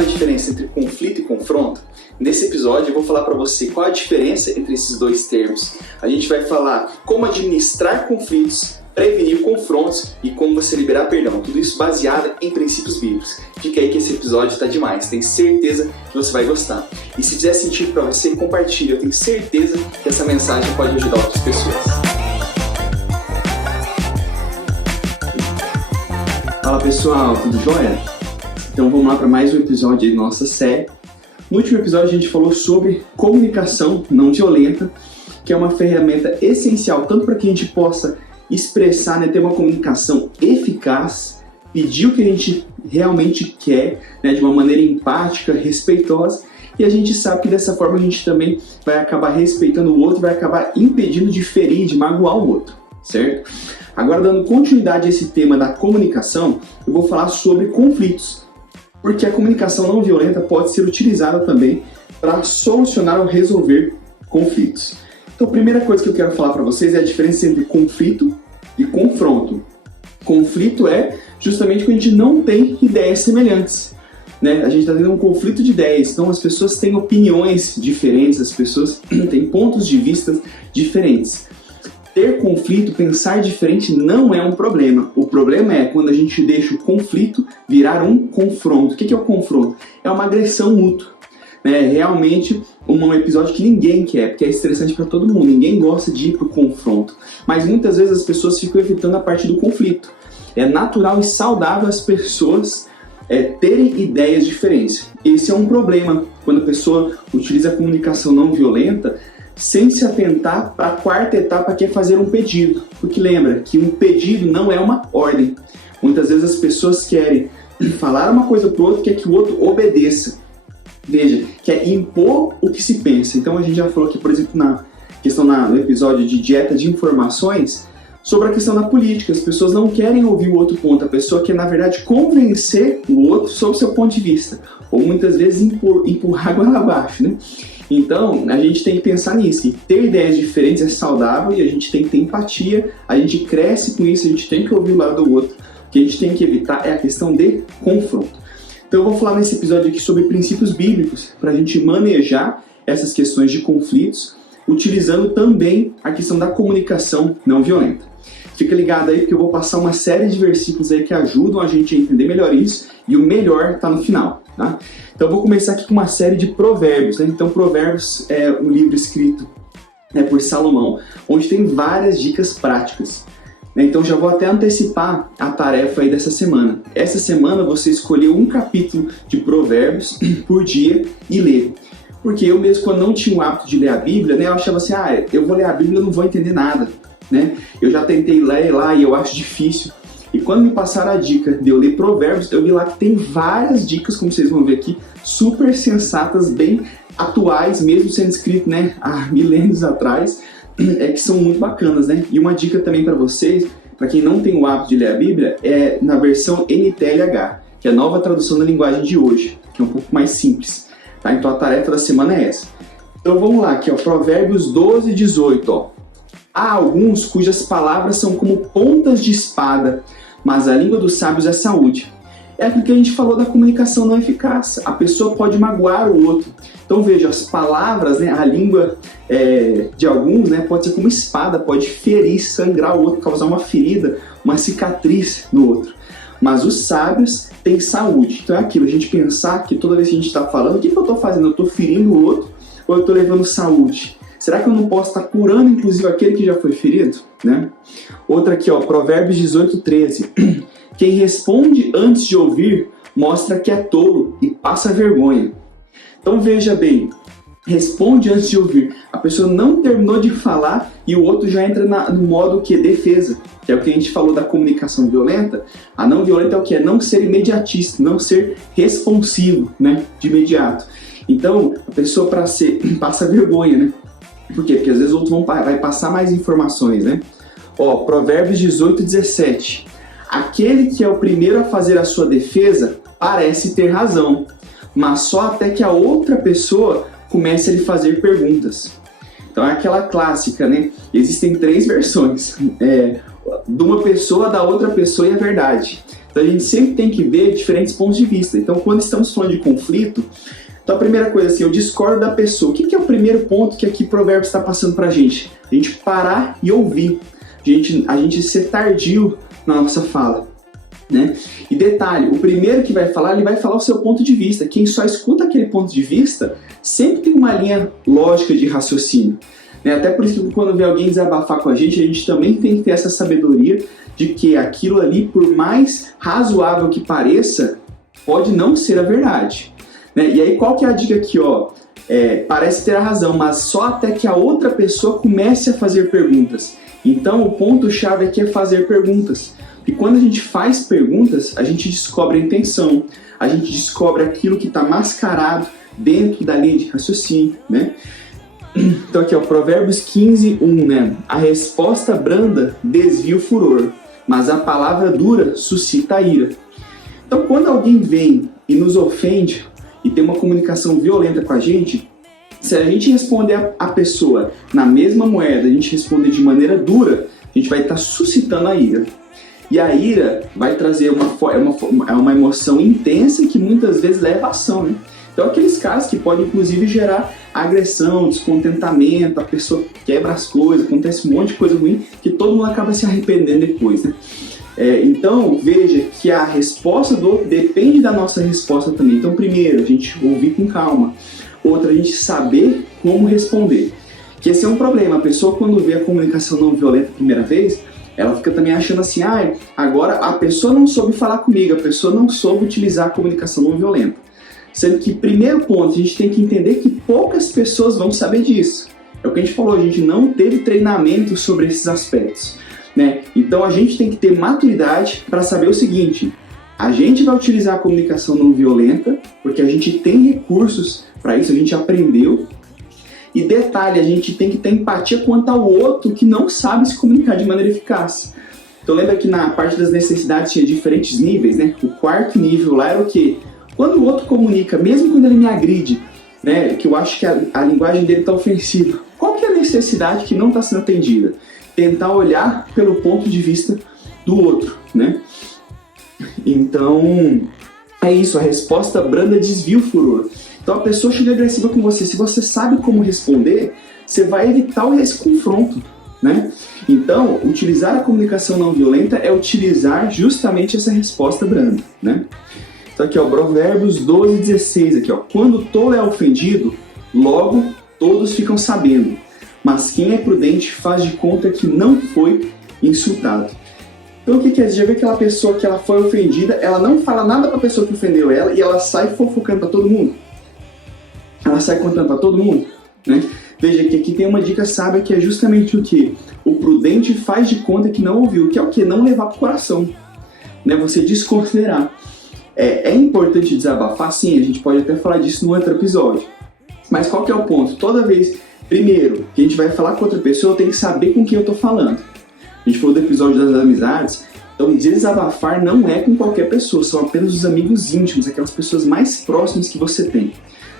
sabe a diferença entre conflito e confronto? Nesse episódio eu vou falar para você qual a diferença entre esses dois termos. A gente vai falar como administrar conflitos, prevenir confrontos e como você liberar perdão. Tudo isso baseado em princípios bíblicos. Fica aí que esse episódio está demais. Tenho certeza que você vai gostar. E se fizer sentido para você, compartilhe. Eu tenho certeza que essa mensagem pode ajudar outras pessoas. Fala pessoal, tudo jóia? Então vamos lá para mais um episódio aí da nossa série. No último episódio a gente falou sobre comunicação não violenta, que é uma ferramenta essencial tanto para que a gente possa expressar, ter uma comunicação eficaz, pedir o que a gente realmente quer, de uma maneira empática, respeitosa, e a gente sabe que dessa forma a gente também vai acabar respeitando o outro, vai acabar impedindo de ferir, de magoar o outro, certo? Agora, dando continuidade a esse tema da comunicação, eu vou falar sobre conflitos, porque a comunicação não violenta pode ser utilizada também para solucionar ou resolver conflitos. Então, a primeira coisa que eu quero falar para vocês é a diferença entre conflito e confronto. Conflito é justamente quando a gente não tem ideias semelhantes, A gente está tendo um conflito de ideias, então as pessoas têm opiniões diferentes, as pessoas têm pontos de vista diferentes. Ter conflito, pensar diferente não é um problema. O problema é quando a gente deixa o conflito virar um confronto. O que é o confronto? É uma agressão mútua. Realmente um episódio que ninguém quer, porque é estressante para todo mundo, ninguém gosta de ir para o confronto, mas muitas vezes as pessoas ficam evitando a parte do conflito. É natural e saudável as pessoas terem ideias diferentes. Esse é um problema quando a pessoa utiliza a comunicação não violenta sem se atentar para a quarta etapa, que é fazer um pedido, porque lembra que um pedido não é uma ordem. Muitas vezes as pessoas querem falar uma coisa para o outro, quer que o outro obedeça. Veja, que é impor o que se pensa. Então a gente já falou aqui, por exemplo, no episódio de dieta de informações, sobre a questão da política. As pessoas não querem ouvir o outro ponto, a pessoa quer, na verdade, convencer o outro sobre o seu ponto de vista. Ou muitas vezes empurrar água abaixo, Então, a gente tem que pensar nisso. E ter ideias diferentes é saudável e a gente tem que ter empatia, a gente cresce com isso, a gente tem que ouvir o lado do outro. O que a gente tem que evitar é a questão de confronto. Então eu vou falar nesse episódio aqui sobre princípios bíblicos para a gente manejar essas questões de conflitos, utilizando também a questão da comunicação não violenta. Fica ligado aí porque eu vou passar uma série de versículos aí que ajudam a gente a entender melhor isso e o melhor está no final, tá? Então eu vou começar aqui com uma série de provérbios, Então Provérbios é um livro escrito por Salomão, onde tem várias dicas práticas. Então já vou até antecipar a tarefa aí dessa semana. Essa semana você escolheu um capítulo de Provérbios por dia e ler. Porque eu mesmo, quando não tinha o hábito de ler a Bíblia, eu achava assim, eu vou ler a Bíblia e não vou entender nada. Eu já tentei ler lá e eu acho difícil. E quando me passaram a dica de eu ler Provérbios, eu vi lá que tem várias dicas, como vocês vão ver aqui, super sensatas, bem atuais, mesmo sendo escrito há milênios atrás, que são muito bacanas, E uma dica também para vocês, para quem não tem o hábito de ler a Bíblia, é na versão NTLH, que é a nova tradução da linguagem de hoje, que é um pouco mais simples, Então a tarefa da semana é essa. Então vamos lá, aqui Provérbios 12, 18, Há alguns cujas palavras são como pontas de espada, mas a língua dos sábios é saúde. É aquilo que a gente falou da comunicação não eficaz. A pessoa pode magoar o outro. Então veja, as palavras, a língua de alguns pode ser como espada, pode ferir, sangrar o outro, causar uma ferida, uma cicatriz no outro. Mas os sábios têm saúde. Então é aquilo, a gente pensar que toda vez que a gente está falando, o que eu estou fazendo? Eu estou ferindo o outro ou eu estou levando saúde? Será que eu não posso estar curando, inclusive, aquele que já foi ferido? Outra aqui, Provérbios 18, 13. Quem responde antes de ouvir mostra que é tolo e passa vergonha. Então veja bem, responde antes de ouvir. A pessoa não terminou de falar e o outro já entra no modo defesa, que é o que a gente falou da comunicação violenta. A não violenta é o que? É não ser imediatista, não ser responsivo, de imediato. Então a pessoa passa vergonha, Por quê? Porque às vezes o outro vai passar mais informações, Provérbios 18, 17. Aquele que é o primeiro a fazer a sua defesa parece ter razão, mas só até que a outra pessoa comece a lhe fazer perguntas. Então é aquela clássica, Existem 3 versões. De uma pessoa, da outra pessoa e a verdade. Então a gente sempre tem que ver diferentes pontos de vista. Então quando estamos falando de conflito, então a primeira coisa assim, eu discordo da pessoa. O que é o primeiro ponto que aqui Provérbios está passando pra gente? A gente parar e ouvir. A gente ser tardio na nossa fala, né? E detalhe, o primeiro que vai falar, ele vai falar o seu ponto de vista. Quem só escuta aquele ponto de vista sempre tem uma linha lógica de raciocínio, né? Até por isso que quando vê alguém desabafar com a gente também tem que ter essa sabedoria de que aquilo ali, por mais razoável que pareça, pode não ser a verdade, né? E aí qual que é a dica aqui, ó? Parece ter a razão, mas só até que a outra pessoa comece a fazer perguntas. Então o ponto-chave aqui é fazer perguntas. E quando a gente faz perguntas, a gente descobre a intenção, a gente descobre aquilo que está mascarado dentro da linha de raciocínio, né? Então aqui, ó, Provérbios 15:1, né? A resposta branda desvia o furor, mas a palavra dura suscita a ira. Então quando alguém vem e nos ofende e tem uma comunicação violenta com a gente, se a gente responder a pessoa na mesma moeda, a gente responder de maneira dura, a gente vai estar suscitando a ira. E a ira vai trazer uma emoção intensa que muitas vezes leva à ação, né? Então aqueles casos que podem inclusive gerar agressão, descontentamento, a pessoa quebra as coisas, acontece um monte de coisa ruim que todo mundo acaba se arrependendo depois, né? Então veja que a resposta do outro depende da nossa resposta também. Então primeiro, a gente ouvir com calma. Outra, a gente saber como responder. Que esse é um problema. A pessoa quando vê a comunicação não violenta a primeira vez, ela fica também achando assim, agora a pessoa não soube falar comigo, a pessoa não soube utilizar a comunicação não violenta. Sendo que, primeiro ponto, a gente tem que entender que poucas pessoas vão saber disso. É o que a gente falou, a gente não teve treinamento sobre esses aspectos, né? Então a gente tem que ter maturidade para saber o seguinte, a gente vai utilizar a comunicação não violenta porque a gente tem recursos para isso, a gente aprendeu. E detalhe, a gente tem que ter empatia quanto ao outro que não sabe se comunicar de maneira eficaz. Então lembra que na parte das necessidades tinha diferentes níveis, né? O quarto nível lá era o quê? Quando o outro comunica, mesmo quando ele me agride, né? Que eu acho que a linguagem dele está ofensiva. Qual que é a necessidade que não está sendo atendida? Tentar olhar pelo ponto de vista do outro, né? Então, é isso, a resposta branda desvia o furor. Então a pessoa chega agressiva com você, se você sabe como responder, você vai evitar esse confronto, né? Então, utilizar a comunicação não violenta é utilizar justamente essa resposta branda, né? Então aqui, ó, Provérbios 12:16, aqui, ó. Quando o tolo é ofendido, logo todos ficam sabendo, mas quem é prudente faz de conta que não foi insultado. Então o que quer dizer? Já vê aquela pessoa que ela foi ofendida, ela não fala nada para a pessoa que ofendeu ela e ela sai fofocando para todo mundo. Ela sai contando para todo mundo, né? Veja que aqui tem uma dica sábia que é justamente o que? O prudente faz de conta que não ouviu, que é o que? Não levar para o coração, né? Você desconsiderar. É importante desabafar, sim, a gente pode até falar disso no outro episódio. Mas qual que é o ponto? Toda vez, primeiro, que a gente vai falar com outra pessoa, eu tenho que saber com quem eu estou falando. A gente falou do episódio das amizades, então desabafar não é com qualquer pessoa, são apenas os amigos íntimos, aquelas pessoas mais próximas que você tem.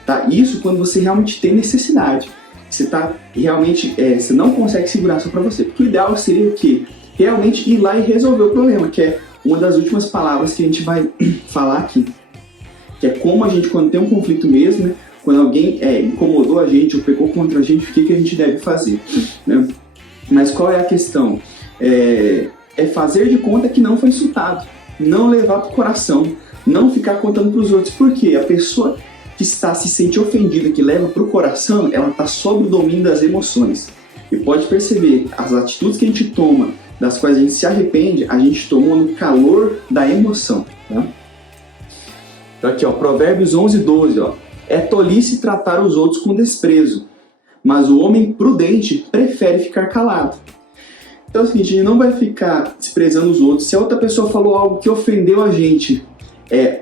Tá? Isso quando você realmente tem necessidade. Você tá realmente, você não consegue segurar só para você. Porque o ideal seria o quê? Realmente ir lá e resolver o problema, que é uma das últimas palavras que a gente vai falar aqui. Que é como a gente, quando tem um conflito mesmo, né? Quando alguém incomodou a gente ou pecou contra a gente, o que a gente deve fazer, né? Mas qual é a questão? É fazer de conta que não foi insultado, não levar para o coração, não ficar contando para os outros, porque a pessoa que se sente ofendida, que leva para o coração, ela está sob o domínio das emoções. E pode perceber, as atitudes que a gente toma, das quais a gente se arrepende, a gente tomou no calor da emoção. Tá? Então aqui, ó, Provérbios 11:12, ó, é tolice tratar os outros com desprezo, mas o homem prudente prefere ficar calado. Então é o seguinte, a gente não vai ficar desprezando os outros. Se a outra pessoa falou algo que ofendeu a gente,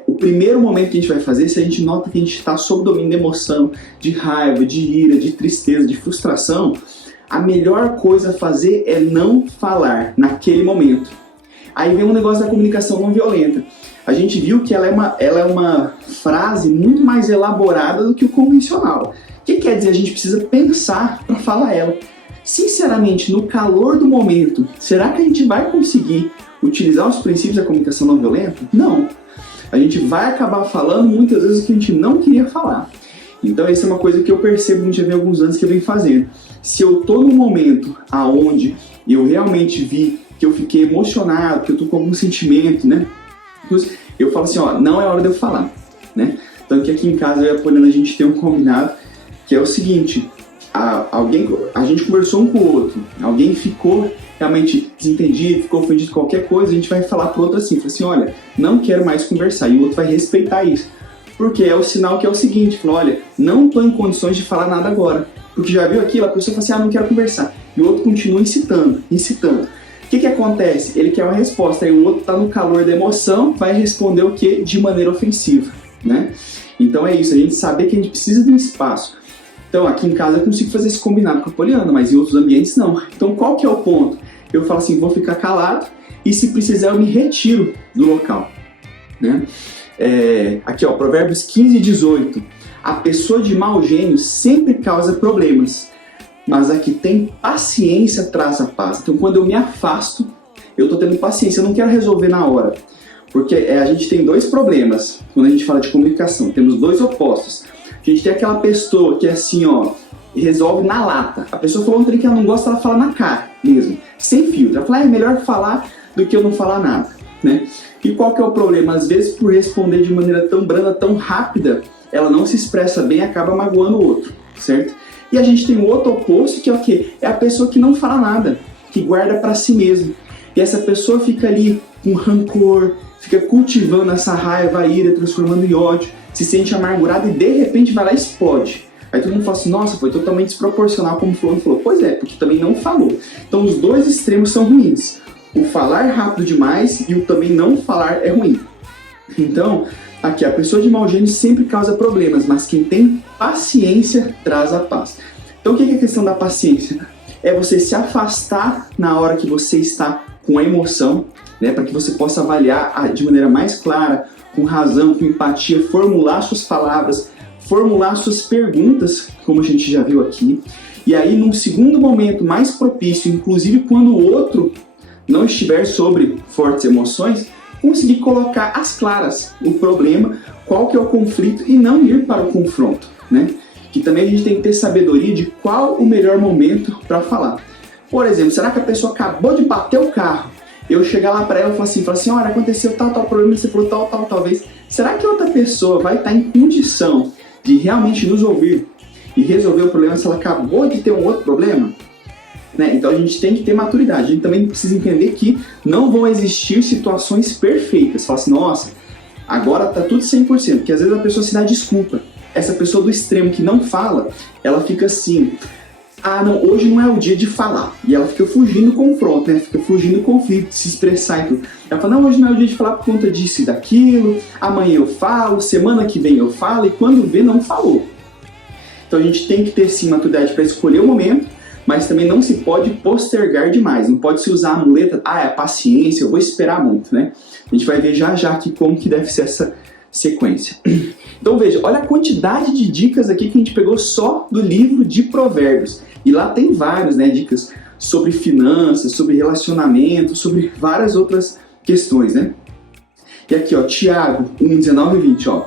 o primeiro momento que a gente vai fazer, se a gente nota que a gente está sob domínio da emoção, de raiva, de ira, de tristeza, de frustração, a melhor coisa a fazer é não falar naquele momento. Aí vem um negócio da comunicação não violenta. A gente viu que ela é uma frase muito mais elaborada do que o convencional. O que quer dizer? A gente precisa pensar para falar ela. Sinceramente, no calor do momento, será que a gente vai conseguir utilizar os princípios da comunicação não violenta? Não. A gente vai acabar falando muitas vezes o que a gente não queria falar. Então essa é uma coisa que eu percebo que já vem alguns anos que eu venho fazendo. Se eu tô num momento aonde eu realmente vi que eu fiquei emocionado, que eu tô com algum sentimento, né? Eu falo assim, ó, não é hora de eu falar, né? Tanto que aqui em casa eu e a Poliana a gente tem um combinado que é o seguinte, a gente conversou um com o outro, alguém ficou realmente desentendido, ficou ofendido com qualquer coisa, a gente vai falar pro outro assim, fala assim, olha, não quero mais conversar, e o outro vai respeitar isso. Porque é o sinal que é o seguinte, falou, olha, não estou em condições de falar nada agora. Porque já viu aquilo, a pessoa fala assim, não quero conversar. E o outro continua incitando. O que acontece? Ele quer uma resposta, aí o outro está no calor da emoção, vai responder o quê? De maneira ofensiva, né? Então é isso, a gente saber que a gente precisa de um espaço. Então aqui em casa eu consigo fazer esse combinado com a Poliana, mas em outros ambientes não. Então qual que é o ponto? Eu falo assim, vou ficar calado e se precisar eu me retiro do local, né? Aqui ó, Provérbios 15:18. A pessoa de mau gênio sempre causa problemas, mas a que tem paciência traz a paz. Então quando eu me afasto, eu estou tendo paciência, eu não quero resolver na hora. Porque a gente tem dois problemas quando a gente fala de comunicação, temos dois opostos. A gente tem aquela pessoa que é assim, ó, resolve na lata. A pessoa falou um trem que ela não gosta, ela fala na cara mesmo, sem filtro. Ela fala, é melhor falar do que eu não falar nada, né? E qual que é o problema? Às vezes, por responder de maneira tão branda, tão rápida, ela não se expressa bem e acaba magoando o outro, certo? E a gente tem o outro oposto, que é o quê? É a pessoa que não fala nada, que guarda pra si mesmo. E essa pessoa fica ali com rancor, fica cultivando essa raiva, a ira, transformando em ódio, se sente amargurada e de repente vai lá e explode. Aí todo mundo fala assim, nossa, foi totalmente desproporcional como o fulano falou. Pois é, porque também não falou. Então os dois extremos são ruins. O falar rápido demais e o também não falar é ruim. Então, aqui, a pessoa de mau gênio sempre causa problemas, mas quem tem paciência traz a paz. Então o que é a questão da paciência? É você se afastar na hora que você está com a emoção, né, para que você possa avaliar de maneira mais clara, com razão, com empatia, formular suas palavras, formular suas perguntas, como a gente já viu aqui. E aí, num segundo momento mais propício, inclusive quando o outro não estiver sobre fortes emoções, conseguir colocar às claras o problema, qual que é o conflito e não ir para o confronto, né? Que também a gente tem que ter sabedoria de qual o melhor momento para falar. Por exemplo, será que a pessoa acabou de bater o carro? Eu chegar lá para ela e falar assim, olha, aconteceu tal problema, você falou talvez. Será que outra pessoa vai estar em condição de realmente nos ouvir e resolver o problema se ela acabou de ter um outro problema? Né? Então a gente tem que ter maturidade. A gente também precisa entender que não vão existir situações perfeitas. Fala assim, nossa, agora tá tudo 100%, porque às vezes a pessoa se dá desculpa. Essa pessoa do extremo que não fala, ela fica assim, não, hoje não é o dia de falar. E ela fica fugindo do confronto, né? Fica fugindo do conflito, de se expressar e tudo. Ela fala, não, hoje não é o dia de falar por conta disso e daquilo, amanhã eu falo, semana que vem eu falo, e quando vê, não falou. Então a gente tem que ter sim maturidade para escolher o momento, mas também não se pode postergar demais. Não pode se usar a muleta, é paciência, eu vou esperar muito, né? A gente vai ver já aqui como que deve ser essa sequência. Então veja, olha a quantidade de dicas aqui que a gente pegou só do livro de Provérbios. E lá tem vários, né, dicas sobre finanças, sobre relacionamento, sobre várias outras questões, né? E aqui, ó, Tiago 1:19-20, ó.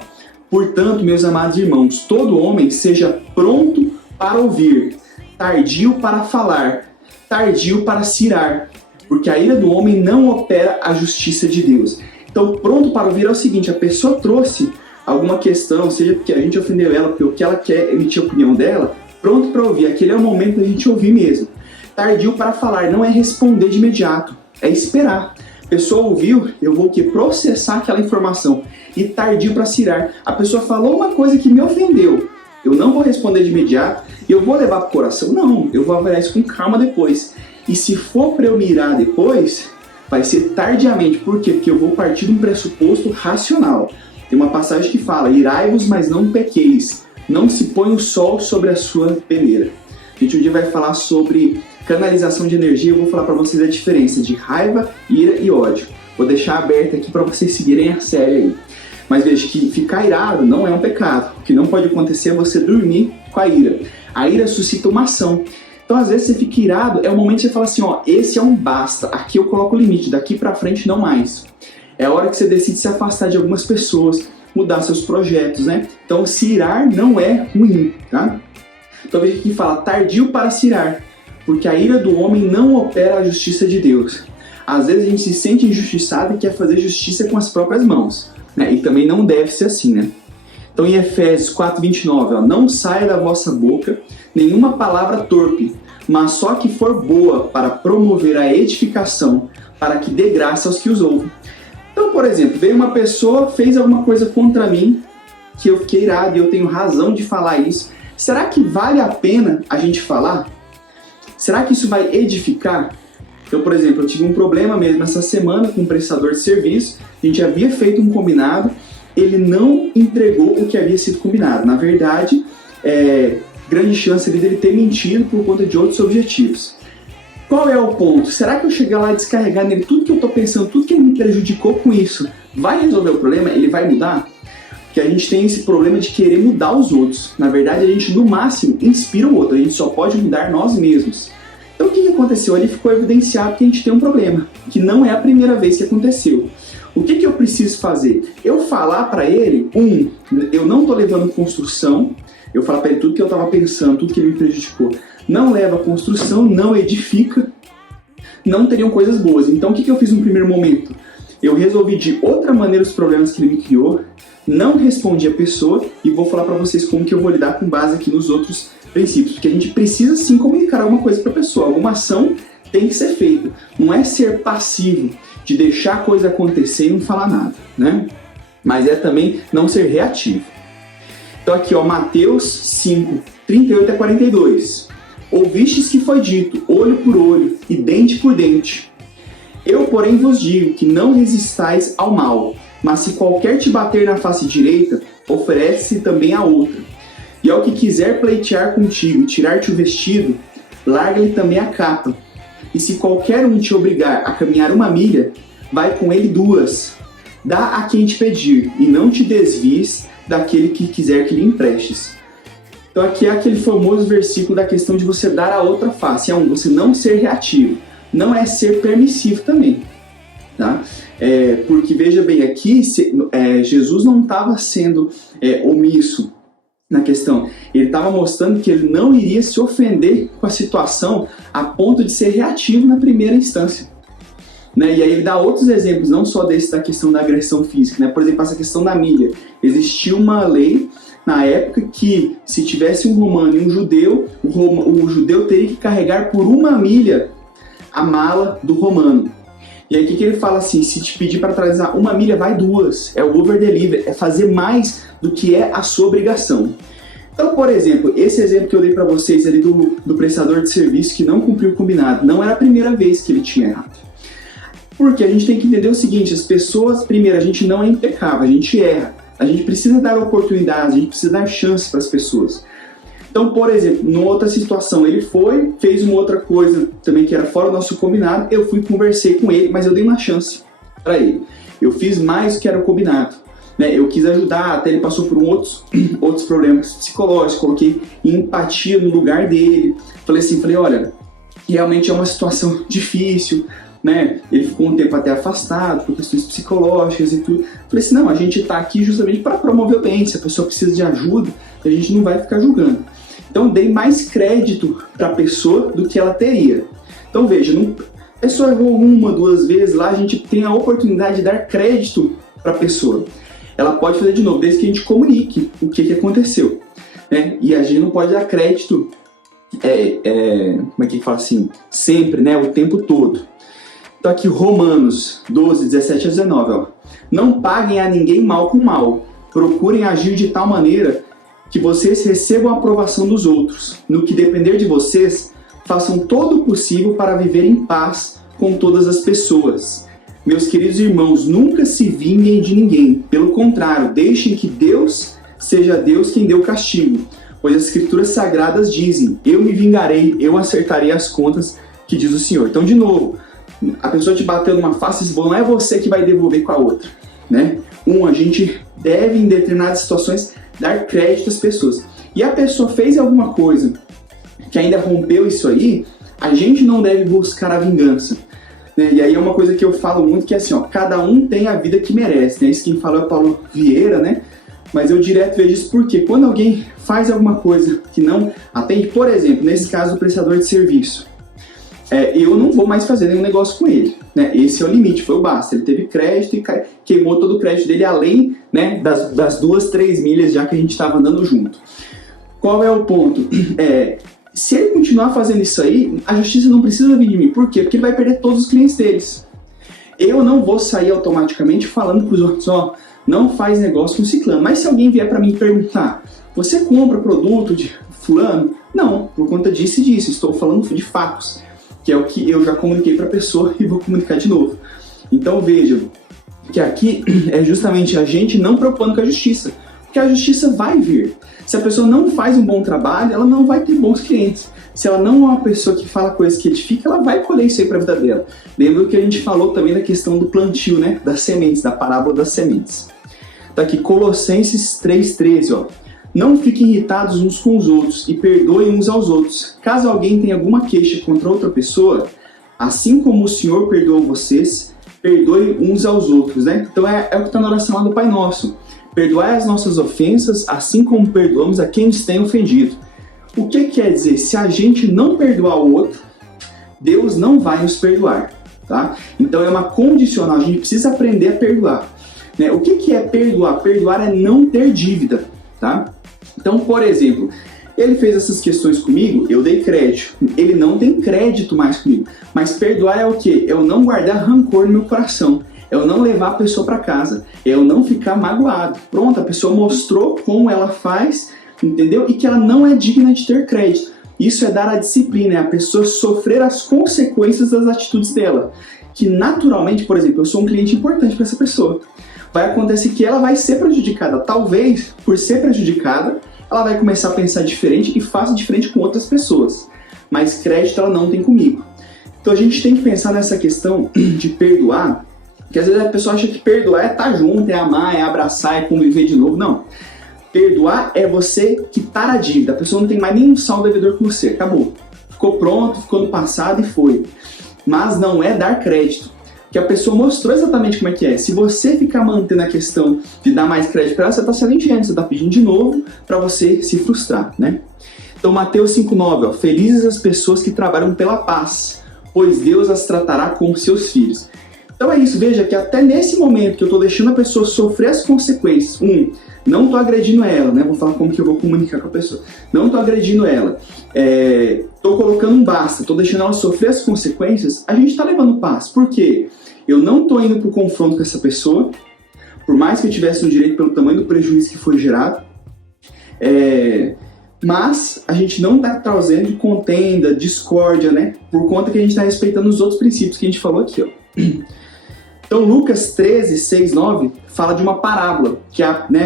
Portanto, meus amados irmãos, todo homem seja pronto para ouvir, tardio para falar, tardio para se irar, porque a ira do homem não opera a justiça de Deus. Então, pronto para ouvir é o seguinte, a pessoa trouxe alguma questão, seja porque a gente ofendeu ela, porque o que ela quer emitir a opinião dela, pronto para ouvir, aquele é o momento da gente ouvir mesmo. Tardio para falar, não é responder de imediato, é esperar. A pessoa ouviu, eu vou processar aquela informação. E tardio para se irar. A pessoa falou uma coisa que me ofendeu, eu não vou responder de imediato e eu vou levar para o coração. Não, eu vou avaliar isso com calma depois. E se for para eu me irar depois, vai ser tardiamente. Por quê? Porque eu vou partir de um pressuposto racional. Tem uma passagem que fala, irai-vos, mas não pequeis. Não se põe o sol sobre a sua peneira. A gente um dia vai falar sobre canalização de energia. Eu vou falar para vocês a diferença de raiva, ira e ódio. Vou deixar aberto aqui para vocês seguirem a série aí. Mas veja que ficar irado não é um pecado. O que não pode acontecer é você dormir com a ira. A ira suscita uma ação. Então, às vezes, você fica irado, é o momento que você fala assim, ó, esse é um basta, aqui eu coloco o limite, daqui pra frente não mais. É a hora que você decide se afastar de algumas pessoas, mudar seus projetos, né? Então, se irar não é ruim, tá? Então, veja aqui fala, tardio para se irar, porque a ira do homem não opera a justiça de Deus. Às vezes a gente se sente injustiçado e quer fazer justiça com as próprias mãos, né? E também não deve ser assim, né? Então em Efésios 4:29, ó, não saia da vossa boca nenhuma palavra torpe, mas só que for boa para promover a edificação, para que dê graça aos que os ouvem. Então, por exemplo, veio uma pessoa, fez alguma coisa contra mim, que eu fiquei irado e eu tenho razão de falar isso. Será que vale a pena a gente falar? Será que isso vai edificar? Então, por exemplo, eu tive um problema mesmo essa semana com um prestador de serviço, a gente havia feito um combinado, ele não entregou o que havia sido combinado. Na verdade, grande chance dele ter mentido por conta de outros objetivos. Qual é o ponto? Será que eu chegar lá e descarregar nele tudo que eu estou pensando, tudo que ele me prejudicou com isso, vai resolver o problema? Ele vai mudar? Porque a gente tem esse problema de querer mudar os outros. Na verdade, a gente, no máximo, inspira o outro. A gente só pode mudar nós mesmos. Então, o que aconteceu? Ele ficou evidenciado que a gente tem um problema, que não é a primeira vez que aconteceu. O que eu preciso fazer? Eu falar para ele, eu não estou levando construção, eu falar para ele tudo que eu estava pensando, tudo que me prejudicou. Não leva a construção, não edifica, não teriam coisas boas. Então, o que eu fiz no primeiro momento? Eu resolvi de outra maneira os problemas que ele me criou, não respondi a pessoa e vou falar para vocês como que eu vou lidar com base aqui nos outros princípios. Porque a gente precisa sim comunicar alguma coisa para a pessoa, alguma ação tem que ser feita. Não é ser passivo, de deixar a coisa acontecer e não falar nada, né? Mas é também não ser reativo. Então aqui, ó, Mateus 5:38-42. Ouvistes que foi dito, olho por olho e dente por dente. Eu, porém, vos digo que não resistais ao mal, mas se qualquer te bater na face direita, oferece também a outra. E ao que quiser pleitear contigo e tirar-te o vestido, larga-lhe também a capa. E se qualquer um te obrigar a caminhar 1 milha, vai com ele 2. Dá a quem te pedir, e não te desvies daquele que quiser que lhe emprestes. Então aqui é aquele famoso versículo da questão de você dar a outra face. Você não ser reativo, não é ser permissivo também. Tá? Porque veja bem, aqui Jesus não estava sendo omisso na questão. Ele estava mostrando que ele não iria se ofender com a situação a ponto de ser reativo na primeira instância. Né? E aí ele dá outros exemplos, não só desse da questão da agressão física. Né? Por exemplo, essa questão da milha. Existia uma lei na época que se tivesse um romano e um judeu, o judeu teria que carregar por 1 milha a mala do romano. E aí o que ele fala assim, se te pedir para trazer 1 milha, vai 2. É o over-deliver, é fazer mais do que é a sua obrigação. Então, por exemplo, esse exemplo que eu dei para vocês ali do prestador de serviço que não cumpriu o combinado, não era a primeira vez que ele tinha errado. Porque a gente tem que entender o seguinte, as pessoas, primeiro, a gente não é impecável, a gente erra. A gente precisa dar oportunidades, a gente precisa dar chance para as pessoas. Então, por exemplo, numa outra situação, ele fez uma outra coisa também que era fora do nosso combinado, eu conversei com ele, mas eu dei uma chance para ele. Eu fiz mais do que era o combinado. Né? Eu quis ajudar, até ele passou por outros problemas psicológicos, coloquei empatia no lugar dele. Falei, olha, realmente é uma situação difícil, né? Ele ficou um tempo até afastado por questões psicológicas e tudo. Falei assim, não, a gente está aqui justamente para promover o bem. Se a pessoa precisa de ajuda, a gente não vai ficar julgando. Então dei mais crédito para a pessoa do que ela teria. Então veja, a pessoa errou 1, 2 vezes, lá a gente tem a oportunidade de dar crédito para a pessoa. Ela pode fazer de novo, desde que a gente comunique o que aconteceu. Né? E a gente não pode dar crédito, como é que fala assim, sempre, né? O tempo todo. Então aqui Romanos 12:17-19, ó. Não paguem a ninguém mal com mal. Procurem agir de tal maneira que vocês recebam a aprovação dos outros. No que depender de vocês, façam todo o possível para viver em paz com todas as pessoas. Meus queridos irmãos, nunca se vinguem de ninguém. Pelo contrário, deixem que Deus seja Deus quem dê o castigo. Pois as Escrituras Sagradas dizem, eu me vingarei, eu acertarei as contas, que diz o Senhor. Então, de novo, a pessoa te bateu numa face, não é você que vai devolver com a outra. Né? A gente deve, em determinadas situações, dar crédito às pessoas. E a pessoa fez alguma coisa que ainda rompeu isso aí, a gente não deve buscar a vingança. Né? E aí é uma coisa que eu falo muito, que é assim, ó, cada um tem a vida que merece. Né? Isso quem fala é o Paulo Vieira, né? Mas eu direto vejo isso porque quando alguém faz alguma coisa que não atende, por exemplo, nesse caso do prestador de serviço, eu não vou mais fazer nenhum negócio com ele. Né? Esse é o limite, foi o basta. Ele teve crédito e queimou todo o crédito dele, além, né, das 2-3 milhas já que a gente estava andando junto. Qual é o ponto? Se ele continuar fazendo isso aí, a justiça não precisa vir de mim. Por quê? Porque ele vai perder todos os clientes deles. Eu não vou sair automaticamente falando para os outros, ó, não faz negócio com ciclano. Mas se alguém vier para mim perguntar, você compra produto de fulano? Não, por conta disso e disso. Estou falando de fatos, que é o que eu já comuniquei para a pessoa e vou comunicar de novo. Então vejam que aqui é justamente a gente não preocupando com a justiça, porque a justiça vai vir. Se a pessoa não faz um bom trabalho, ela não vai ter bons clientes. Se ela não é uma pessoa que fala coisas que edifica, ela vai colher isso aí para a vida dela. Lembra que a gente falou também da questão do plantio, né? Das sementes, da parábola das sementes. Tá aqui, Colossenses 3,13, ó. Não fiquem irritados uns com os outros e perdoem uns aos outros. Caso alguém tenha alguma queixa contra outra pessoa, assim como o Senhor perdoou vocês, perdoem uns aos outros, né? Então é o que está na oração lá do Pai Nosso. Perdoai as nossas ofensas, assim como perdoamos a quem nos tem ofendido. O que quer dizer? Se a gente não perdoar o outro, Deus não vai nos perdoar, tá? Então é uma condicional, a gente precisa aprender a perdoar. Né? O que é perdoar? Perdoar é não ter dívida, tá? Então, por exemplo, ele fez essas questões comigo, eu dei crédito. Ele não tem crédito mais comigo. Mas perdoar é o quê? É eu não guardar rancor no meu coração. É eu não levar a pessoa para casa. É eu não ficar magoado. Pronto, a pessoa mostrou como ela faz, entendeu? E que ela não é digna de ter crédito. Isso é dar a disciplina, é a pessoa sofrer as consequências das atitudes dela. Que naturalmente, por exemplo, eu sou um cliente importante para essa pessoa. Vai acontecer que ela vai ser prejudicada. Talvez, por ser prejudicada, ela vai começar a pensar diferente e faça diferente com outras pessoas. Mas crédito ela não tem comigo. Então a gente tem que pensar nessa questão de perdoar, que às vezes a pessoa acha que perdoar é estar junto, é amar, é abraçar, é conviver de novo. Não. Perdoar é você quitar a dívida. A pessoa não tem mais nenhum saldo devedor com você. Acabou. Ficou pronto, ficou no passado e foi. Mas não é dar crédito. Que a pessoa mostrou exatamente como é que é. Se você ficar mantendo a questão de dar mais crédito para ela, você está sendo ingênuo, você está pedindo de novo para você se frustrar, né? Então, Mateus 5,9, ó, felizes as pessoas que trabalham pela paz, pois Deus as tratará como seus filhos. Então é isso, veja que até nesse momento que eu estou deixando a pessoa sofrer as consequências, não estou agredindo ela, né? Vou falar como que eu vou comunicar com a pessoa. Não estou agredindo ela, estou colocando um basta, estou deixando ela sofrer as consequências, a gente está levando paz. Por quê? Eu não estou indo para o confronto com essa pessoa, por mais que eu tivesse no direito pelo tamanho do prejuízo que foi gerado, mas a gente não está trazendo contenda, discórdia, né? Por conta que a gente está respeitando os outros princípios que a gente falou aqui, ó. Então, Lucas 13, 6, 9, fala de uma parábola, que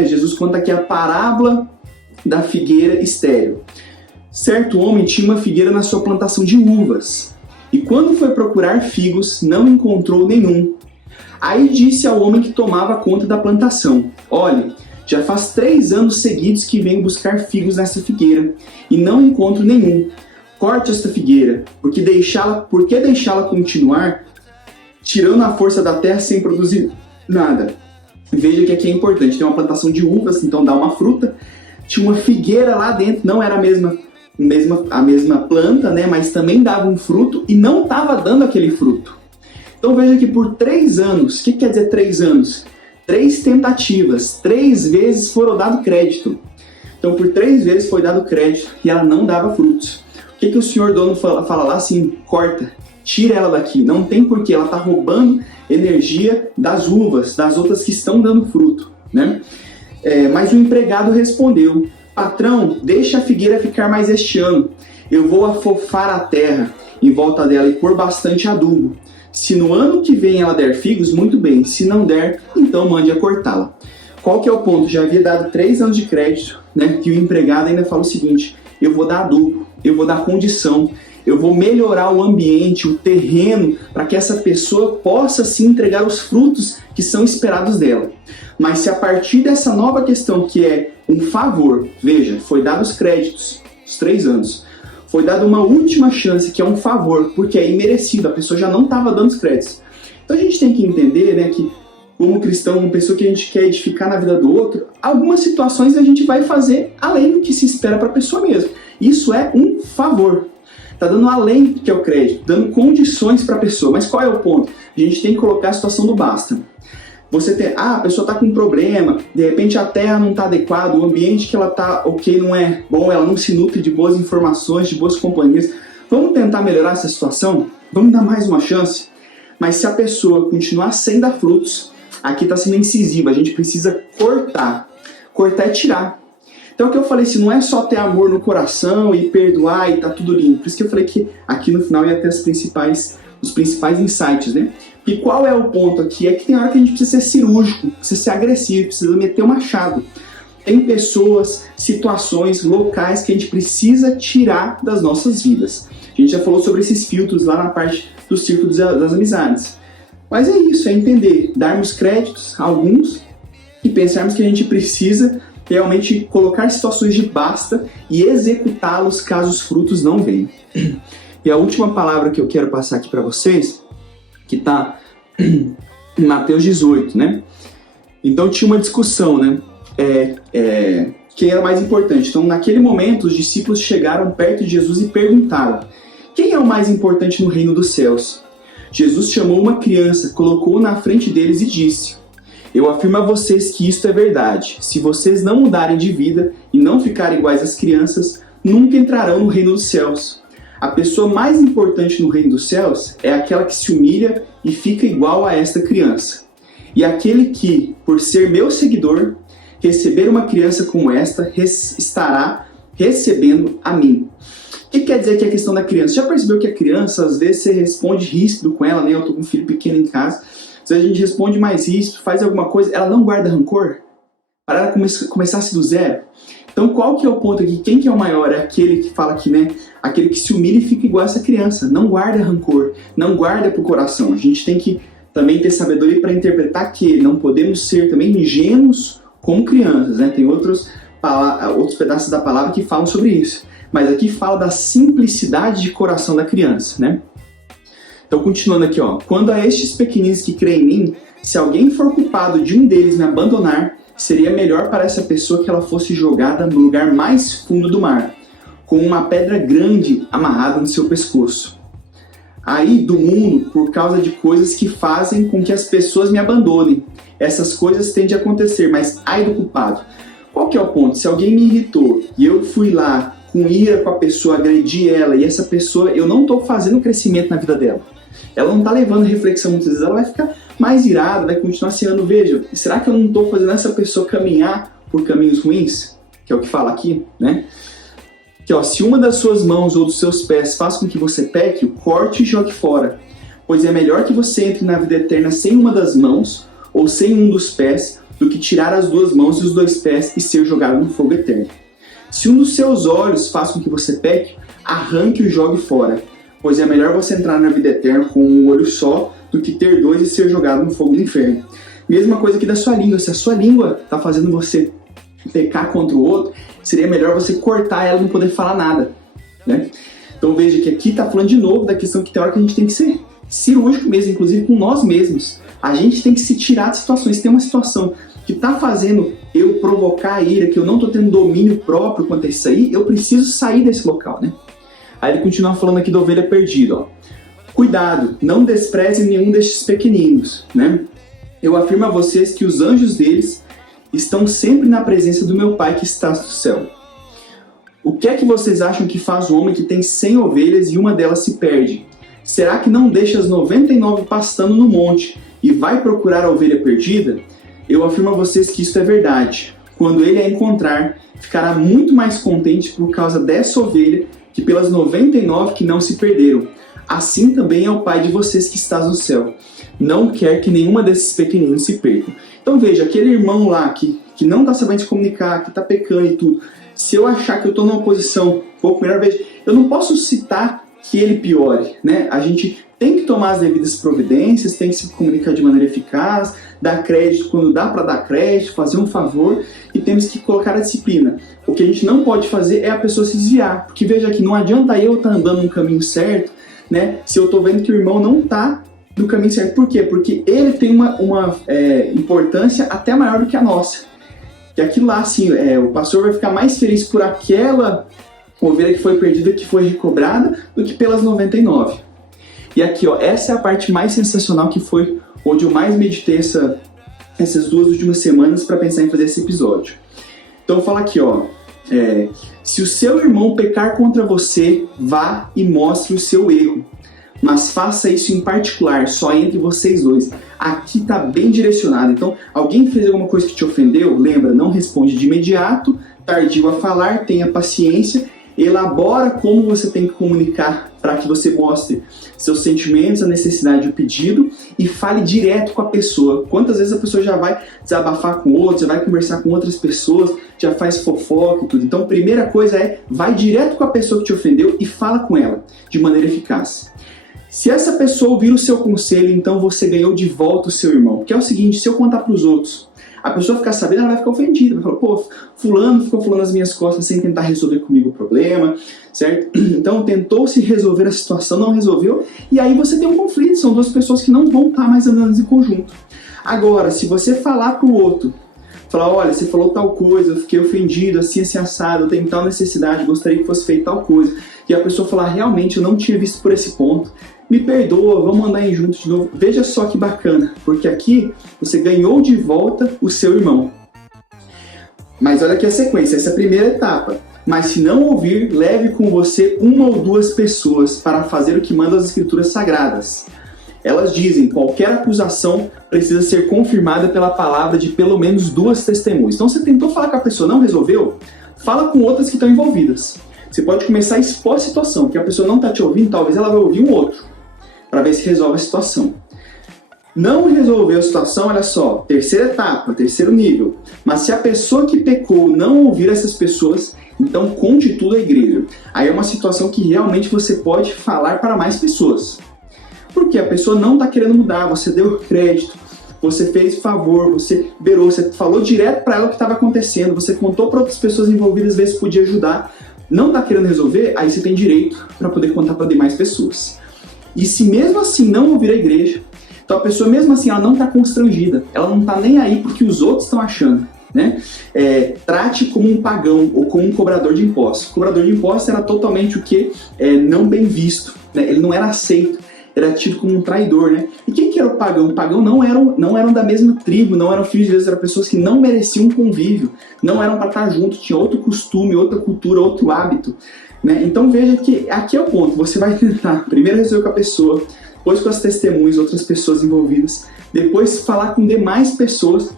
Jesus conta aqui a parábola da figueira estéril. Certo homem tinha uma figueira na sua plantação de uvas, e quando foi procurar figos, não encontrou nenhum. Aí disse ao homem que tomava conta da plantação, olhe, já faz 3 anos seguidos que venho buscar figos nessa figueira, e não encontro nenhum. Corte esta figueira, por que deixá-la continuar tirando a força da terra sem produzir nada? Veja que aqui é importante, tem uma plantação de uvas, então dá uma fruta, tinha uma figueira lá dentro, não era a mesma planta, né, mas também dava um fruto e não estava dando aquele fruto. Então veja que por 3 anos, o que quer dizer 3 anos? 3 tentativas, 3 vezes foram dado crédito. Então por 3 vezes foi dado crédito e ela não dava frutos. O que o senhor dono fala lá assim? Corta, tira ela daqui, não tem porquê, ela está roubando energia das uvas, das outras que estão dando fruto, né? Mas o empregado respondeu, patrão, deixa a figueira ficar mais este ano, eu vou afofar a terra em volta dela e pôr bastante adubo. Se no ano que vem ela der figos, muito bem, se não der, então mande a cortá-la. Qual que é o ponto? Já havia dado 3 anos de crédito, né? Que o empregado ainda fala o seguinte, eu vou dar adubo, eu vou dar condição, eu vou melhorar o ambiente, o terreno, para que essa pessoa possa sim entregar os frutos que são esperados dela. Mas se a partir dessa nova questão, que é um favor, veja, foi dado os créditos, os 3 anos, foi dada uma última chance, que é um favor, porque é imerecido, a pessoa já não estava dando os créditos. Então a gente tem que entender, né, que como cristão, uma pessoa que a gente quer edificar na vida do outro, algumas situações a gente vai fazer além do que se espera para a pessoa mesmo. Isso é um favor. Está dando além do que é o crédito, dando condições para a pessoa. Mas qual é o ponto? A gente tem que colocar a situação do basta. Você tem, a pessoa está com um problema, de repente a terra não está adequada, o ambiente que ela está ok não é bom, ela não se nutre de boas informações, de boas companhias. Vamos tentar melhorar essa situação? Vamos dar mais uma chance? Mas se a pessoa continuar sem dar frutos, aqui está sendo incisivo, a gente precisa cortar. Cortar é tirar. Então o que eu falei, se não é só ter amor no coração e perdoar e tá tudo lindo. Por isso que eu falei que aqui no final ia ter os principais insights, né? E qual é o ponto aqui? É que tem hora que a gente precisa ser cirúrgico, precisa ser agressivo, precisa meter o machado. Tem pessoas, situações, locais que a gente precisa tirar das nossas vidas. A gente já falou sobre esses filtros lá na parte do círculo das amizades. Mas é isso, é entender, darmos créditos a alguns e pensarmos que a gente precisa realmente colocar situações de basta e executá-los caso os frutos não venham. E a última palavra que eu quero passar aqui para vocês, que está em Mateus 18, né? Então tinha uma discussão, né? Quem era mais importante? Então naquele momento os discípulos chegaram perto de Jesus e perguntaram: quem é o mais importante no reino dos céus? Jesus chamou uma criança, colocou-o na frente deles e disse: eu afirmo a vocês que isto é verdade. Se vocês não mudarem de vida e não ficarem iguais às crianças, nunca entrarão no reino dos céus. A pessoa mais importante no reino dos céus é aquela que se humilha e fica igual a esta criança. E aquele que, por ser meu seguidor, receber uma criança como esta, estará recebendo a mim. O que quer dizer que a questão da criança? Já percebeu que a criança, às vezes, você responde ríspido com ela, né? Eu tô com um filho pequeno em casa. Se a gente responde mais ríspido, faz alguma coisa, ela não guarda rancor? Para ela começar do zero? Então, qual que é o ponto aqui? Quem que é o maior? É aquele que fala aqui, né? Aquele que se humilha e fica igual a essa criança. Não guarda rancor, não guarda pro coração. A gente tem que também ter sabedoria para interpretar que não podemos ser também ingênuos como crianças, né? Tem outros pedaços da palavra que falam sobre isso. Mas aqui fala da simplicidade de coração da criança, né? Então, continuando aqui, ó. Quando a estes pequeninos que creem em mim, se alguém for culpado de um deles me abandonar, seria melhor para essa pessoa que ela fosse jogada no lugar mais fundo do mar, com uma pedra grande amarrada no seu pescoço. Aí, do mundo, por causa de coisas que fazem com que as pessoas me abandonem. Essas coisas tendem a acontecer, mas ai do culpado. Qual que é o ponto? Se alguém me irritou e eu fui lá com ira com a pessoa, agredi ela, e essa pessoa, eu não estou fazendo crescimento na vida dela. Ela não está levando reflexão muitas vezes, ela vai ficar mais irada, vai continuar sendo, veja, será que eu não estou fazendo essa pessoa caminhar por caminhos ruins? Que é o que fala aqui, né? Que, ó, se uma das suas mãos ou dos seus pés faz com que você peque, o corte e jogue fora. Pois é melhor que você entre na vida eterna sem uma das mãos ou sem um dos pés, do que tirar as duas mãos e os dois pés e ser jogado no fogo eterno. Se um dos seus olhos faz com que você peque, arranque e o jogue fora. Pois é melhor você entrar na vida eterna com um olho só, do que ter dois e ser jogado no fogo do inferno. Mesma coisa aqui da sua língua. Se a sua língua está fazendo você pecar contra o outro, seria melhor você cortar ela e não poder falar nada, né? Então veja que aqui está falando de novo da questão que tem hora que a gente tem que ser cirúrgico mesmo, inclusive com nós mesmos. A gente tem que se tirar de situações. Se tem uma situação que está fazendo eu provocar a ira, que eu não estou tendo domínio próprio quanto a isso aí, eu preciso sair desse local, né? Aí ele continua falando aqui da ovelha perdida, ó. Cuidado, não desprezem nenhum destes pequeninos, né? Eu afirmo a vocês que os anjos deles estão sempre na presença do meu Pai que está no céu. O que é que vocês acham que faz o homem que tem 100 ovelhas e uma delas se perde? Será que não deixa as 99 pastando no monte e vai procurar a ovelha perdida? Eu afirmo a vocês que isso é verdade. Quando ele a encontrar, ficará muito mais contente por causa dessa ovelha que pelas 99 que não se perderam. Assim também é o Pai de vocês que está no céu. Não quer que nenhuma desses pequeninos se percam. Então veja, aquele irmão lá que não está sabendo se comunicar, que está pecando e tudo, se eu achar que eu estou numa posição um pouco melhor, veja, eu não posso citar que ele piore, né? A gente tem que tomar as devidas providências, tem que se comunicar de maneira eficaz, dar crédito quando dá para dar crédito, fazer um favor, e temos que colocar a disciplina. O que a gente não pode fazer é a pessoa se desviar, porque veja que não adianta eu estar andando no caminho certo, né, se eu estou vendo que o irmão não está no caminho certo. Por quê? Porque ele tem uma importância até maior do que a nossa. Que aquilo lá, assim, o pastor vai ficar mais feliz por aquela ovelha que foi perdida, que foi recobrada, do que pelas 99. E aqui, ó, essa é a parte mais sensacional, que foi onde eu mais meditei essas 2 últimas semanas para pensar em fazer esse episódio. Então, fala aqui, ó, se o seu irmão pecar contra você, vá e mostre o seu erro, mas faça isso em particular, só entre vocês dois. Aqui está bem direcionado. Então, alguém fez alguma coisa que te ofendeu? Lembra, não responde de imediato, tardio a falar, tenha paciência, elabora como você tem que comunicar para que você mostre seus sentimentos, a necessidade, o pedido, e fale direto com a pessoa. Quantas vezes a pessoa já vai desabafar com outros, já vai conversar com outras pessoas, já faz fofoca e tudo. Então, a primeira coisa vai direto com a pessoa que te ofendeu e fala com ela de maneira eficaz. Se essa pessoa ouvir o seu conselho, então você ganhou de volta o seu irmão. Que é o seguinte, se eu contar para os outros, a pessoa ficar sabendo, ela vai ficar ofendida. Vai falar, pô, fulano ficou falando nas minhas costas sem tentar resolver comigo o problema, certo? Então tentou se resolver a situação, não resolveu, e aí você tem um conflito. São 2 pessoas que não vão estar mais andando em conjunto. Agora, se você falar para o outro, falar, olha, você falou tal coisa, eu fiquei ofendido, assim assado, eu tenho tal necessidade, gostaria que fosse feita tal coisa, e a pessoa falar, realmente, eu não tinha visto por esse ponto, me perdoa, vamos andar juntos de novo. Veja só que bacana, porque aqui você ganhou de volta o seu irmão. Mas olha aqui a sequência, essa é a primeira etapa. Mas se não ouvir, leve com você 1 ou 2 pessoas para fazer o que mandam as escrituras sagradas. Elas dizem, qualquer acusação precisa ser confirmada pela palavra de pelo menos 2 testemunhas. Então você tentou falar com a pessoa, não resolveu? Fala com outras que estão envolvidas. Você pode começar a expor a situação, que a pessoa não está te ouvindo, talvez ela vai ouvir um outro, para ver se resolve a situação. Não resolveu a situação, olha só, terceira etapa, terceiro nível. Mas se a pessoa que pecou não ouvir essas pessoas, então conte tudo à igreja. Aí é uma situação que realmente você pode falar para mais pessoas. Porque a pessoa não está querendo mudar, você deu crédito, você fez favor, você liberou, você falou direto para ela o que estava acontecendo, você contou para outras pessoas envolvidas, às vezes podia ajudar. Não está querendo resolver, aí você tem direito para poder contar para demais pessoas. E se mesmo assim não ouvir a igreja, então a pessoa mesmo assim ela não está constrangida, ela não está nem aí porque os outros estão achando, né? Trate como um pagão ou como um cobrador de impostos. O cobrador de impostos era totalmente o que? Não bem visto, né? Ele não era aceito, era tido como um traidor, né? E quem que era o pagão? O pagão não eram da mesma tribo, não eram filhos de Deus, eram pessoas que não mereciam convívio, não eram para estar juntos, tinha outro costume, outra cultura, outro hábito. Né? Então veja que aqui é o ponto, você vai tentar primeiro resolver com a pessoa, depois com as testemunhas, outras pessoas envolvidas, depois falar com demais pessoas,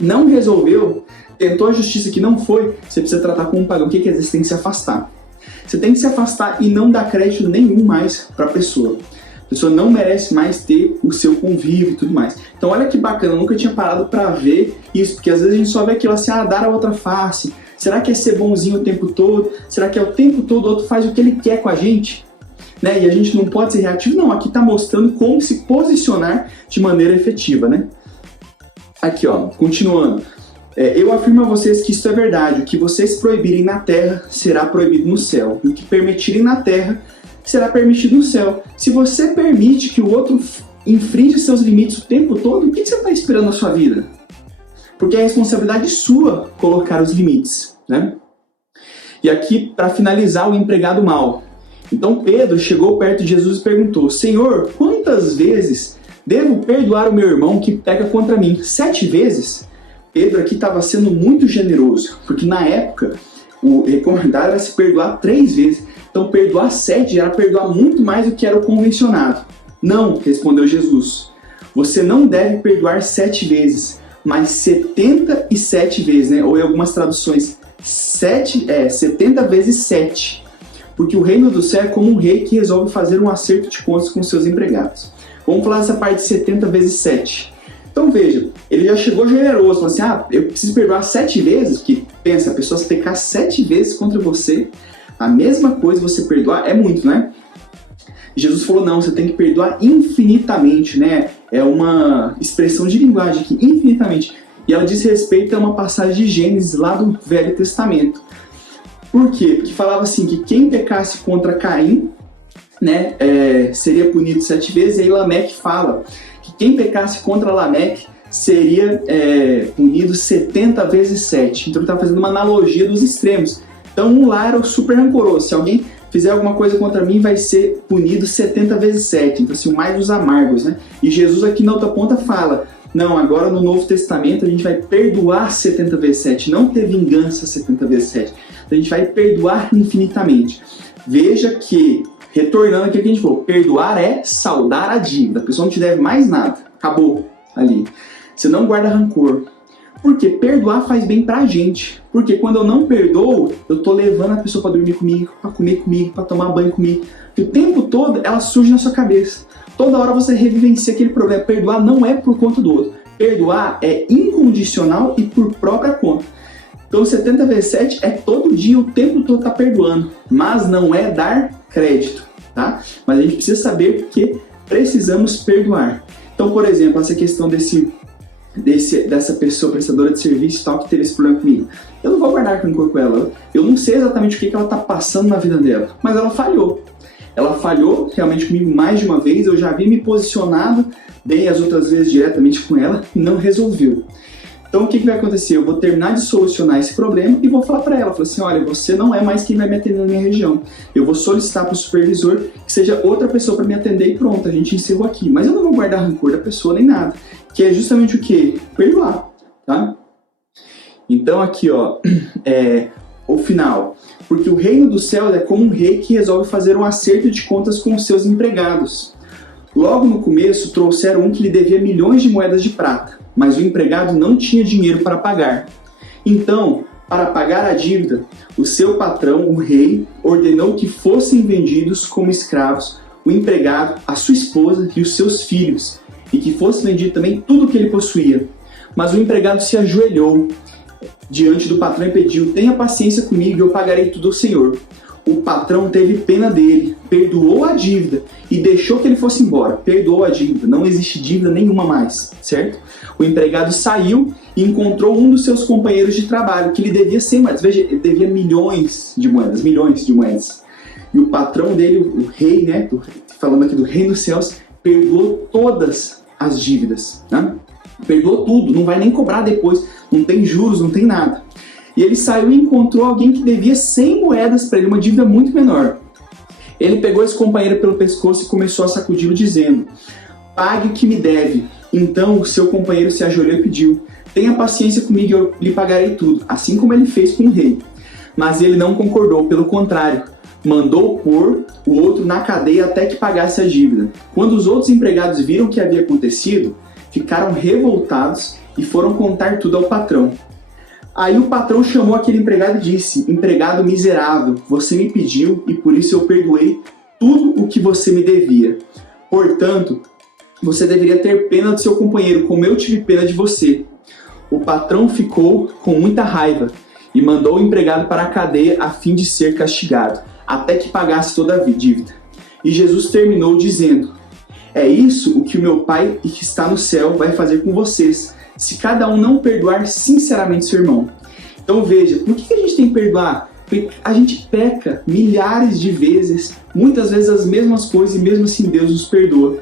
não resolveu, tentou a justiça que não foi, você precisa tratar como um pagão. O que quer dizer? Você tem que se afastar. Você tem que se afastar e não dar crédito nenhum mais para a pessoa. A pessoa não merece mais ter o seu convívio e tudo mais. Então olha que bacana, eu nunca tinha parado para ver isso, porque às vezes a gente só vê aquilo assim, dar a outra face. Será que é ser bonzinho o tempo todo? Será que é o tempo todo o outro faz o que ele quer com a gente? Né? E a gente não pode ser reativo? Não, aqui está mostrando como se posicionar de maneira efetiva, né? Aqui, ó, continuando. Eu afirmo a vocês que isso é verdade. O que vocês proibirem na terra será proibido no céu. E o que permitirem na terra será permitido no céu. Se você permite que o outro infringe seus limites o tempo todo, o que você está esperando na sua vida? Porque é responsabilidade sua colocar os limites, né? E aqui, para finalizar, o empregado mau. Então Pedro chegou perto de Jesus e perguntou: Senhor, quantas vezes devo perdoar o meu irmão que peca contra mim? 7 vezes? Pedro aqui estava sendo muito generoso, porque na época o recomendado era se perdoar 3 vezes. Então perdoar 7 era perdoar muito mais do que era o convencionado. Não, respondeu Jesus. Você não deve perdoar 7 vezes, mas 77 vezes, né? Ou em algumas traduções, 70 vezes 7. Porque o reino do céu é como um rei que resolve fazer um acerto de contas com seus empregados. Vamos falar dessa parte de 70 vezes 7. Então veja, ele já chegou generoso, falou assim, eu preciso perdoar 7 vezes, porque pensa, a pessoa se pecar 7 vezes contra você, a mesma coisa você perdoar é muito, né? Jesus falou, não, você tem que perdoar infinitamente, né? É uma expressão de linguagem aqui, infinitamente. E ela diz respeito a uma passagem de Gênesis lá do Velho Testamento. Por quê? Porque falava assim, que quem pecasse contra Caim, né, seria punido 7 vezes, e aí Lameque fala que quem pecasse contra Lameque seria punido 70 vezes 7. Então ele está fazendo uma analogia dos extremos. Então um lá era o super rancoroso, se alguém fizer alguma coisa contra mim, vai ser punido 70 vezes 7, então assim, o mais dos amargos, né? E Jesus aqui na outra ponta fala, não, agora no Novo Testamento a gente vai perdoar 70 vezes 7, não ter vingança 70 vezes 7, então a gente vai perdoar infinitamente. Veja que, retornando aqui que a gente falou, perdoar é saldar a dívida, a pessoa não te deve mais nada, acabou ali. Você não guarda rancor. Porque perdoar faz bem pra gente. Porque quando eu não perdoo, eu tô levando a pessoa pra dormir comigo, pra comer comigo, pra tomar banho comigo. E o tempo todo ela surge na sua cabeça. Toda hora você revivencia aquele problema. Perdoar não é por conta do outro. Perdoar é incondicional e por própria conta. Então 70 vezes 7 é todo dia, o tempo todo tá perdoando. Mas não é dar crédito, tá? Mas a gente precisa saber que precisamos perdoar. Então, por exemplo, essa questão dessa pessoa prestadora de serviço e tal que teve esse problema comigo. Eu não vou guardar rancor com ela. Eu não sei exatamente o que ela está passando na vida dela, mas ela falhou. Ela falhou realmente comigo mais de uma vez, eu já havia me posicionado, dei as outras vezes diretamente com ela e não resolveu. Então o que vai acontecer? Eu vou terminar de solucionar esse problema e vou falar para ela, assim, olha, você não é mais quem vai me atender na minha região. Eu vou solicitar para o supervisor que seja outra pessoa para me atender e pronto, a gente encerrou aqui. Mas eu não vou guardar rancor da pessoa nem nada. Que é justamente o quê? Perdoar, tá? Então aqui, ó, o final. Porque o reino dos céus é como um rei que resolve fazer um acerto de contas com os seus empregados. Logo no começo, trouxeram um que lhe devia milhões de moedas de prata, mas o empregado não tinha dinheiro para pagar. Então, para pagar a dívida, o seu patrão, o rei, ordenou que fossem vendidos como escravos o empregado, a sua esposa e os seus filhos, e que fosse vendido também tudo o que ele possuía. Mas o empregado se ajoelhou diante do patrão e pediu, tenha paciência comigo e eu pagarei tudo ao Senhor. O patrão teve pena dele, perdoou a dívida e deixou que ele fosse embora. Perdoou a dívida, não existe dívida nenhuma mais, certo? O empregado saiu e encontrou um dos seus companheiros de trabalho que lhe devia 100 moedas. Veja, ele devia milhões de moedas. E o patrão dele, o rei, né, falando aqui do reino dos céus, perdoou todas as dívidas, né? Perdoou tudo, não vai nem cobrar depois, não tem juros, não tem nada. E ele saiu e encontrou alguém que devia 100 moedas para ele, uma dívida muito menor. Ele pegou esse companheiro pelo pescoço e começou a sacudi-lo dizendo, pague o que me deve. Então o seu companheiro se ajoelhou e pediu, tenha paciência comigo e eu lhe pagarei tudo, assim como ele fez com o rei. Mas ele não concordou, pelo contrário, mandou pôr o outro na cadeia até que pagasse a dívida. Quando os outros empregados viram o que havia acontecido, ficaram revoltados e foram contar tudo ao patrão. Aí o patrão chamou aquele empregado e disse, empregado miserável, você me pediu e por isso eu perdoei tudo o que você me devia. Portanto, você deveria ter pena do seu companheiro, como eu tive pena de você. O patrão ficou com muita raiva e mandou o empregado para a cadeia a fim de ser castigado, até que pagasse toda a dívida. E Jesus terminou dizendo, é isso o que o meu Pai que está no céu vai fazer com vocês, se cada um não perdoar sinceramente seu irmão. Então veja, por que a gente tem que perdoar? Porque a gente peca milhares de vezes, muitas vezes as mesmas coisas e mesmo assim Deus nos perdoa.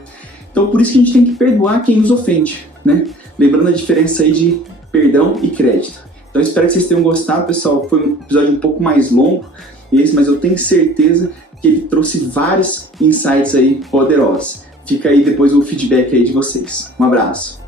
Então por isso que a gente tem que perdoar quem nos ofende, né? Lembrando a diferença aí de perdão e crédito. Então espero que vocês tenham gostado, pessoal. Foi um episódio um pouco mais longo, mas eu tenho certeza que ele trouxe vários insights aí poderosos. Fica aí depois o feedback aí de vocês. Um abraço.